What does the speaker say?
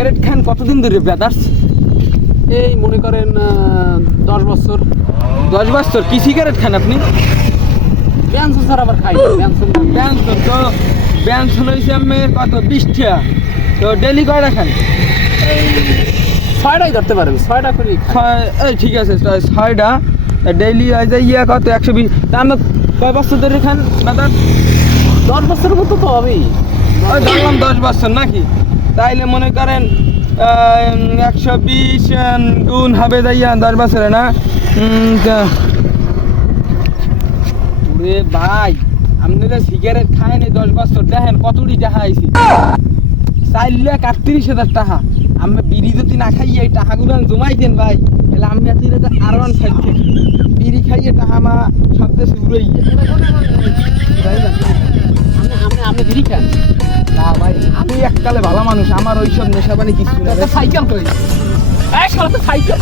Cigarette খান কতদিন ধরে brothers? এই মনে করেন 10 বছর। 10 বছর? কি সিগারেট খান আপনি? ব্যানসন স্যার আবার খাই ব্যানসন। ব্যানসন তো ব্যানসন হয়েছে আপনার কত 20 টাকা, তো ডেলি কয়টা খান? 6টাই ধরতে পারেন, 6টা করে খাই। এই ঠিক আছে 6টা ডেইলি আছে ইয়া কত 120। তা আমরা কয় বছর ধরে খান ব্রাদার? 10 বছরের মতো তো হবেই। ওই ধরলাম 10 বছর নাকি, তাইলে মনে করেন 120 গুণ হবে যাইয়া 10 বছরে না। ওরে ভাই, আপনি যে সিগারেট খায়নি 10 বছর, দেখেন কতটি টাকা আইছি, 4,31,000 টাকা। আমি বিড়ি যদি না খাইয়ে এই টাকাগুলো জমাইতেন ভাই, তাহলে আমি R1 5 বিড়ি খাইয়ে টাকা মা সব দেশে উড়েই আপনি বিড়ি খান? না ভাই, আমি এককালে ভালো মানুষ, আমার ওইসব নেশা পানি কিছু না। সাইকেল কই? এই শালা তো সাইকেল।